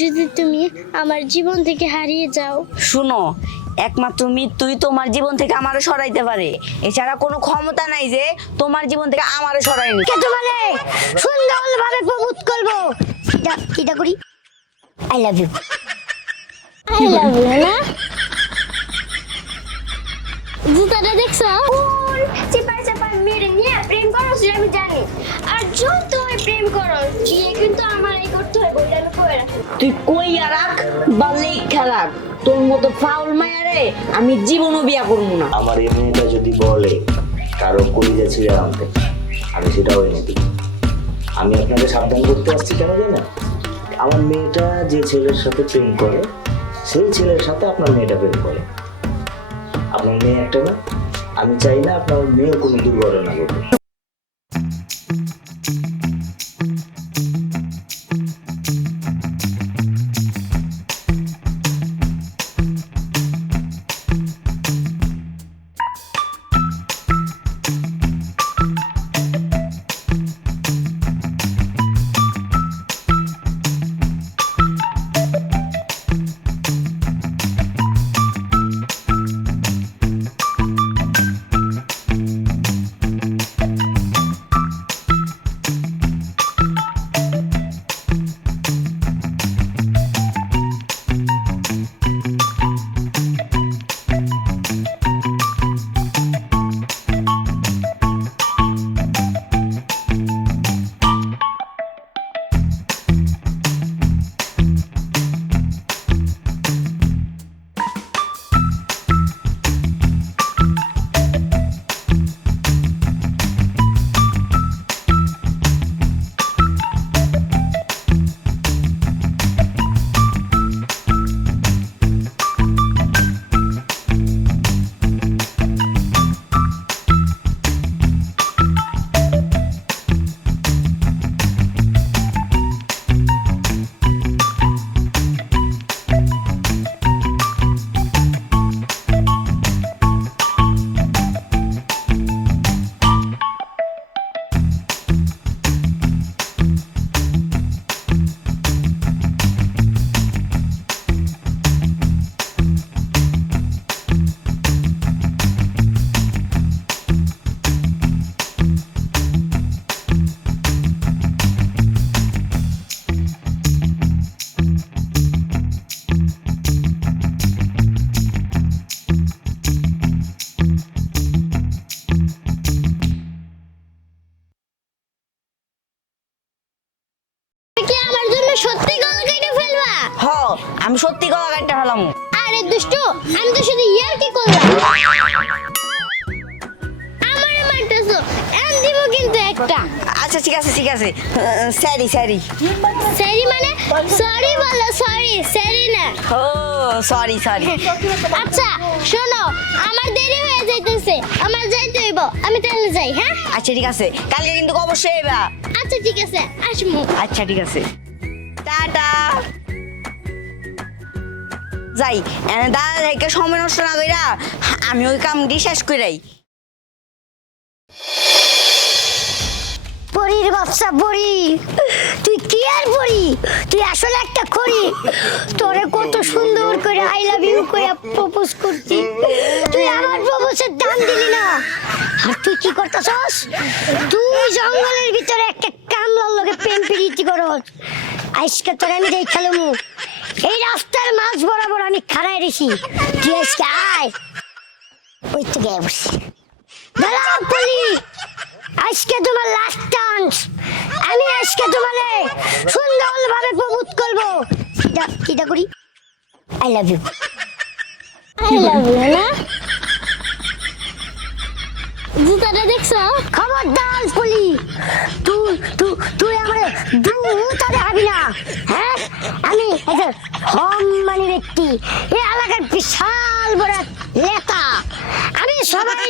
যদি তুমি আমার জীবন থেকে হারিয়ে যাও। শুনো, একমাত্র মৃত্যুই তোমার জীবন থেকে আমারে সরাইতে পারে, এছাড়া কোনো ক্ষমতা নাই যে তোমার জীবন থেকে আমারে সরাইনি। কে তোমারে সুন্দরভাবে প্রবোধ করব। কিটা করি? I love you. I love you না? জুতাটা দেখছো? কোন চিপাই চাপাই মেরে নিয়ে প্রেম করো সেটা আমি জানি। আর যত প্রেম করো বিয়ে কিন্তু আমারই করতে হয়, বইটা আমি কই রাখি। তুই কইয়া রাখ বা লেখা রাখ, তোর মতো ফাউল মায়ারে আমি জীবনও বিয়া করবো না। আমার এই মেয়েটা যদি বলে কারো কলিজা ছিঁড়ে আনতে, আমি সেটাও এনে দিই। আমি আপনাকে সাবধান করতে আসছি কেন জানেন? আমার মেয়েটা যে ছেলের সাথে প্রেম করে সেই ছেলের সাথে আপনার মেয়েটা প্রেম করে। আপনার মেয়ে একটা না, আমি চাই না আপনার মেয়ের কোনো দুর্ঘটনা ঘটে। সত্যি গলা কেটে ফেলবা? হ, আমি সত্যি গলা কাটতে ফেলাম। আরে দুষ্টু, আমি তো শুধু ইয়ার কি করলাম। আমারে মারতেছো, এন দিব কিন্তু একটা। আচ্ছা ঠিক আছে ঠিক আছে, সরি সরি। সরি মানে? সরি বলো, সরি সরি না। ও সরি সরি। আচ্ছা শোনো, আমার দেরি হয়ে যাইতেছে, আমার যাইতে হইব, আমি তাহলে যাই। হ্যাঁ আচ্ছা ঠিক আছে, কালকে কিন্তু অবশ্যই আইবা। আচ্ছা ঠিক আছে, আসমু। আচ্ছা ঠিক আছে, টাটা। যাই, এনে দাদা থেকে সময় নষ্ট না কইরা আমি ওই কামটি শেষ কইরাই। পরীর বাচ্চা পরী, তুই কি আর পরী? তুই আসলে একটা খড়ি। তোরে কত সুন্দর করে আই লাভ ইউ কইরা প্রপোজ করছি, তুই আমার প্রপোজের দাম দিলি না। আর তুই কি করতেছস? তুই জঙ্গলের ভিতরে একটা কামলার লগে প্রেম প্রীতি করস। আজকে তোরে আমি দেখালুম, এই রাস্তার মাঝ বরাবর আমি খাড়ায় রেছি। তুই আজকে আয়, ওই তো গিয়ে বসে দাঁড়াও পলি। আজকে তোমার লাস্ট চান্স, আমি আজকে তোমারে সুন্দরভাবে প্রবোধ করব। কিটা করি? I love you. I love you না? জুতাটা দেখছো? খবরদার পলি, তুই তুই তুই আমারে জুতাটা হাবি না। হ্যাঁ, আমি একটা সম্মানী ব্যক্তি, এই এলাকার বিশাল বড় নেতা। আমি সবাই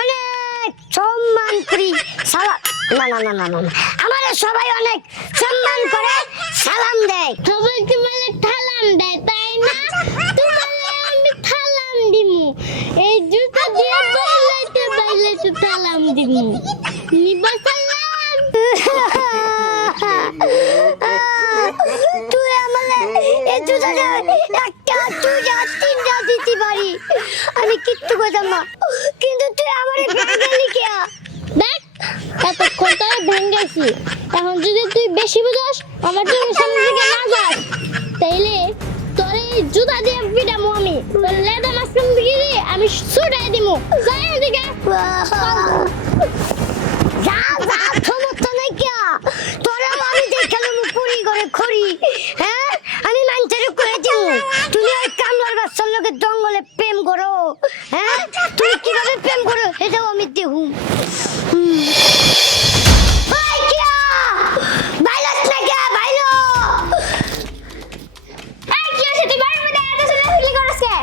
অনেক সম্মান করি, সালাম। না না না না না, আমারে সবাই অনেক সম্মান করে সালাম দেয়। সবাই তোমারে সালাম দেয় তাই না? তোমারে আমি সালাম দিমু, এই জুতা দিয়ে বাইলাইতে বাইলাইতে সালাম দিমু। নিবা সালাম? তুই আমারে আমি কিচ্ছু কইতাম না, কিন্তু তুই আমারে ভেঙে কে? দেখ, এতক্ষণ তো ভেঙেছি, এখন যদি তুই বেশি বুঝাস আমার চোখের সামনে থেকে না যাস, তাইলে তোর এই জুতা দিয়ে পিটামু আমি, তোর লেদা মাঝখান থেকে দিয়ে আমি ছুটাই দিমু। যাই এদিকে। যা যা, সমস্যা নাই কিয়া, তোরা আমি দেখালাম পুরি করে খড়ি। হ্যাঁ, আমি মানতে করে দিব, তুমি ওই কামলার বাচ্চার লোকের জঙ্গলে প্রেম করো। হ্যাঁ, তুমি কিভাবে প্রেম করো এটাও আমি দেখু। ওই কিয়া, বাইলাস না কিয়া, বাইলো। এই কি আছে, তুই বাড়ির মধ্যে এত সুন্দর ফিলি করছ কে?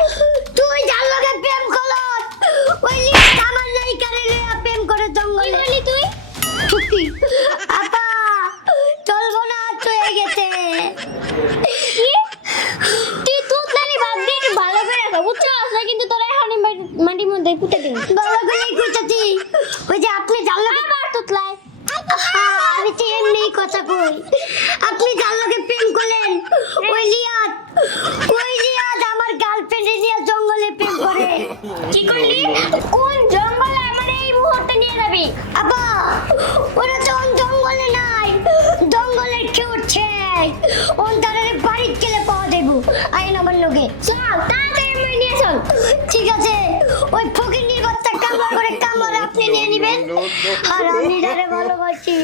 তুই যার লগে প্রেম করলত, ওই লিয়া আমার নাই করে লিয়া প্রেম করে জঙ্গলে। কি বলি তুই? সত্যি আপা, চলবো না, চলে গেছে। কি? তুই তুতলানি বাদ দিয়ে একটু ভালো করে রাখো, বুঝছস না? কিন্তু তোরা এখন মাটির মধ্যে পুঁতে দিন। ভালো করে কইতাছি, ওই যে আপনি জানলা আবার তুতলায়। আমি তো এমনিই কথা কই। আপনি যার লগে প্রেম করলেন, ওই লিয়াদ আমার গার্লফ্রেন্ড নিয়ে জঙ্গলে প্রেম করে। কি করলি? কোন জঙ্গলে আমার এই মুহূর্তে নিয়ে যাবি? আপা, ওরা তো জঙ্গলে নাই, জঙ্গলের কেউ উঠছে। অন্তারে বাড়ির গেলে পাওয়া দেবো। আইন আমার লগে চল, তাড়াতাড়ি আমি নিয়ে চল। ঠিক আছে, ওই ফকিন্নির বাচ্চা কামড় করে কামড় আপনি নিয়ে নিবেন, আর আমি তারে ভালোবাসি,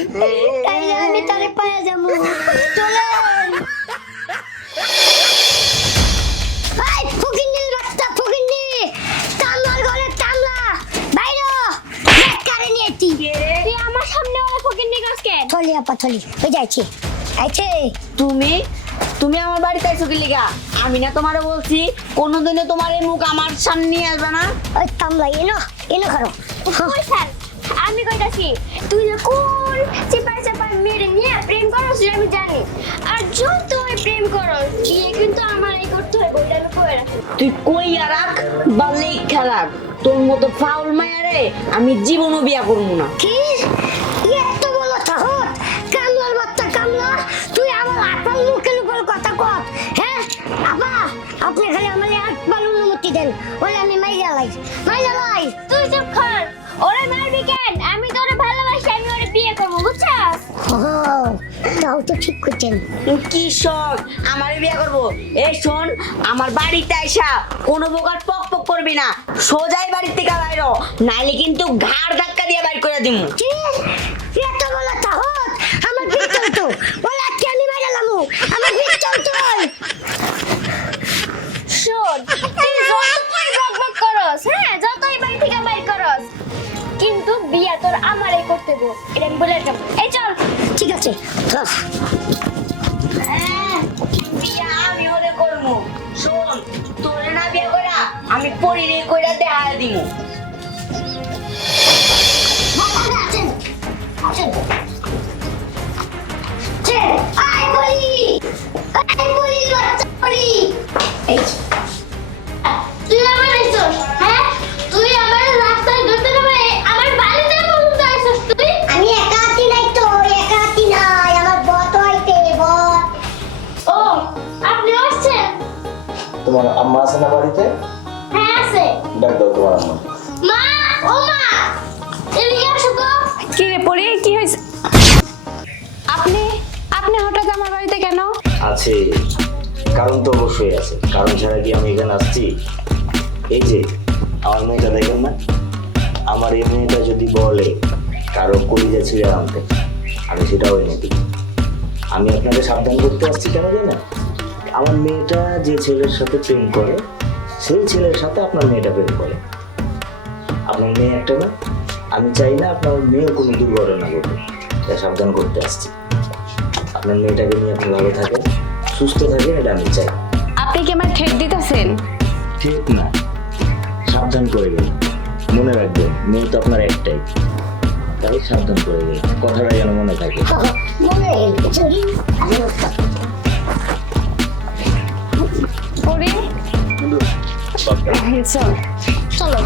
তাইলে আমি তারে পাওয়া যাবো। চলেন। এই ফকিন্নির বাচ্চা, ফকিন্নি, কামড় করে কামড়া, বাইরো, কারে নিয়েছি। তুই আমার সামনে ওই ফকিন্নি গাছকে থলি আপা থলি, ওই যাইছি। আইছে তুমি তুমি আমার বাড়িতে আইছো কি লিগা? আমি না তোমারে বলছি কোনোদিনও তোমার এই মুখ আমার সামনে নিয়ে আসবে না। ওই কামলা এনো এনো করো। ওই স্যার, আমি কইতাছি তুই না কোন চিপাই মেরে নিয়ে প্রেম করছ আমি জানি, আর যত তুই প্রেম করস বিয়ে কিন্তু আমার এই করতে হয়, বইটা আমি কই রাখি। তুই কইয়া রাখ বা লেখা রাখ, তোর মতো ফাউল মায়ারে আমি জীবনও বিয়া করবো না। কি এত বড় সাহস? কামলার বাচ্চা কামলা, তুই আমার আপন মুখের উপর কথা কত? হ্যাঁ আপা, আপনি খালি আমার একবার অনুমতি দেন, বলে আমি মাইরা লাই। তুই চুপ কর, ওরে মারবি কেন? আমি তোরে ভালোবাসি, আমি ওরে বিয়ে করব, বুঝছস? তাও তো ঠিক করছেন। কি শখ আমার বিয়া করবো? এই শোন, আমার বাড়িতে আইসা কোনো প্রকার পক পক করবি না, সোজাই বাড়ির থেকে বাইর, নাইলে কিন্তু ঘাড় ধাক্কা দিয়ে বাইর করে দিমু। কি এত বড় সাহস? আমার পিস্তল তো, বলে আজকে আমি মাইরালামু, আমার পিস্তল তো। শোন, তুই যতই বকবক করস, হ্যাঁ যতই বাড়ি থেকে বাইর করস, কিন্তু বিয়া তোর আমারই করতে গো, এটা আমি বলে রাখলাম। এই চল। ঠিক আছে, বিয়া আমি ওরে করবো। শোন, তোরে না বিয়া কইরা আমি পরিরে কইরা দেখা দিমু। আয় বলি, বাচ্চা বলি। তুই আমার আইছস, হ্যাঁ তুই আমার রাস্তায় ধরতে না পারে আমার বাড়িতে পৌঁছে আইছস তুই। আমি একা আছি নাই তো, একা আছি নাই, আমার বত হইতে বত। ও, আপনি আসছেন? তোমার আম্মা আছে না বাড়িতে? হ্যাঁ আছে। ডাক দাও তোমার আম্মা। মা, ও মা, এদিকে আসো তো। কি রে পরি, কি হয়েছে? আপনি আপনি হঠাৎ আমার বাড়িতে কেন? আছে, কারণ তো অবশ্যই আছে, কারণ ছাড়া কি আমি এখানে আসছি? এই যে আমার মেয়েটা দেখেন না, আমার এই মেয়েটা যদি বলে কারো কলিজা ছিঁড়ে আনতে, আমি সেটাও এনে দিই। আমি আপনাকে সাবধান করতে আসছি কেন জানেন? আমার মেয়েটা যে ছেলের সাথে প্রেম করে, সেই ছেলের সাথে আপনার মেয়েটা প্রেম করে। আপনার মেয়ে একটা না, আমি চাই না আপনার মেয়ে কোনো দুর্ঘটনা ঘটে, তাই সাবধান করতে আসছি। আপনার মেয়েটাকে নিয়ে আপনি ভালো থাকেন, সুস্থ থাকেন, এটা আমি চাই। আপনি কি আমার ঠেট দিতেছেন? ঠিক না, সাবধান করে গেলেন। মনে রাখবেন, মেয়ে তো আপনার একটাই, তাই সাবধান করে গেলেন, কথাটা যেন মনে থাকে। মনে চুরি পরি চল চলো।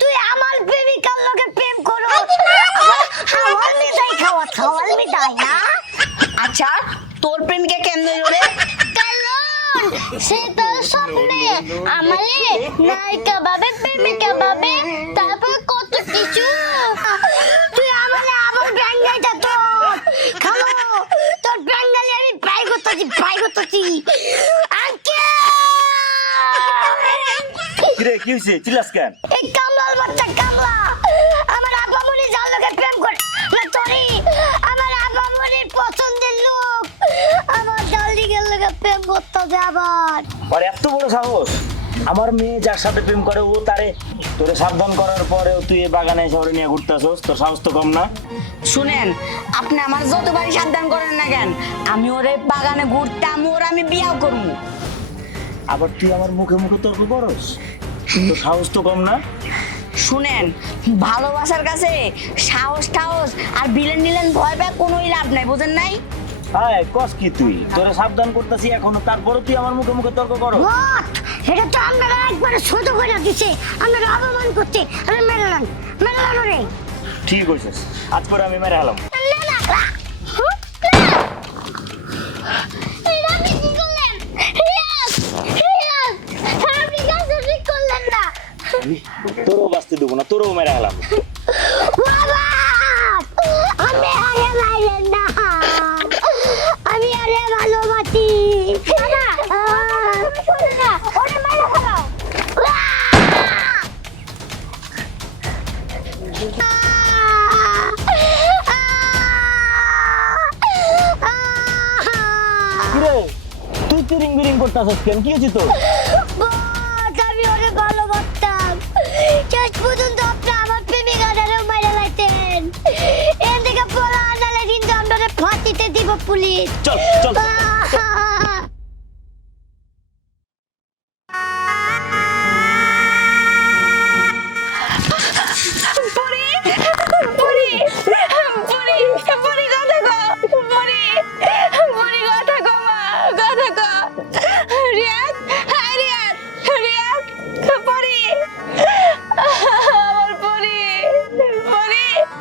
তুই আমার প্রেমিক আচ্ছা তোর প্রেমিকা কেন রে? কারণ সে তোর স্বপ্নে আমারে নায়িকা ভাবে প্রেমিকা ভাবে তারপর কত কিছু। তুই আমারে আবার ব্যাঙ্গাইটা তোর খালো তোর ব্যাঙ্গালি আমি প্রায় করতেছি কিরে কি হয়েছে চিল্লাস কেন? এই কামলার বাচ্চা কামলা আমার আপামনি যার লোকে প্রেম করে না তোরে আমার আপামনির পছন্দের লোক আমার ডার্লিংয়ের লোকে প্রেম করতে আবার। আর এত বড় সাহস, আমার মেয়ে যার সাথে প্রেম করে ও তারে তোরে সাবধান করার পরেও তুই এই বাগানে শহরে নিয়ে ঘুরতে আসোস, তোর সাহস তো কম না? শুনেন আপনি আমার যতবারই সাবধান করেন না কেন আমি ওরে বাগানে ঘুরতাম ওর আমি বিয়াও করবো। আবার তুই আমার মুখে মুখে তর্ক করস, তোর সাহস তো কম না? শুনেন ভালোবাসার কাছে সাহস টাহস আর বিলেন নিলেন ভয় পায় কোনোই লাভ নাই, বুঝেন নাই? হায় কস কি তুই? তোরে সাবধান করতেছি এখনো, তারপরে তুই আমার মুখে মুখে তর্ক করস। হোয়াট এটা তো আপনারা একবারে ছোট করে দিছে আপনারা অপমান করতে আমি মেলালাম রে ঠিক হয়েছিস, আজ করে আমি মেরে হলাম। না না এটা আপনি কি করলেন? রিয়াজ আপনি কাজ ঠিক করলেন না। তোরও বাঁচতে দেবো না, তোরও মেরে হলাম। বাবা আমি আরে মাইলেন না আমি আরে ভালোবাসি না শোনো না ওরে মারা খাও কিরে তুই তিরিং বিরিং করতেছিস কেন? কি হয়েছে তোর? আমি ওরে ভালোবাসতাম শেষ পর্যন্ত আপনি আমার প্রেমিকাটারেও মারা লাইতেন এর থেকে পড়া আনালে কিন্তু আমরা ফাঁসিতে দিব পুলিশ। চল চল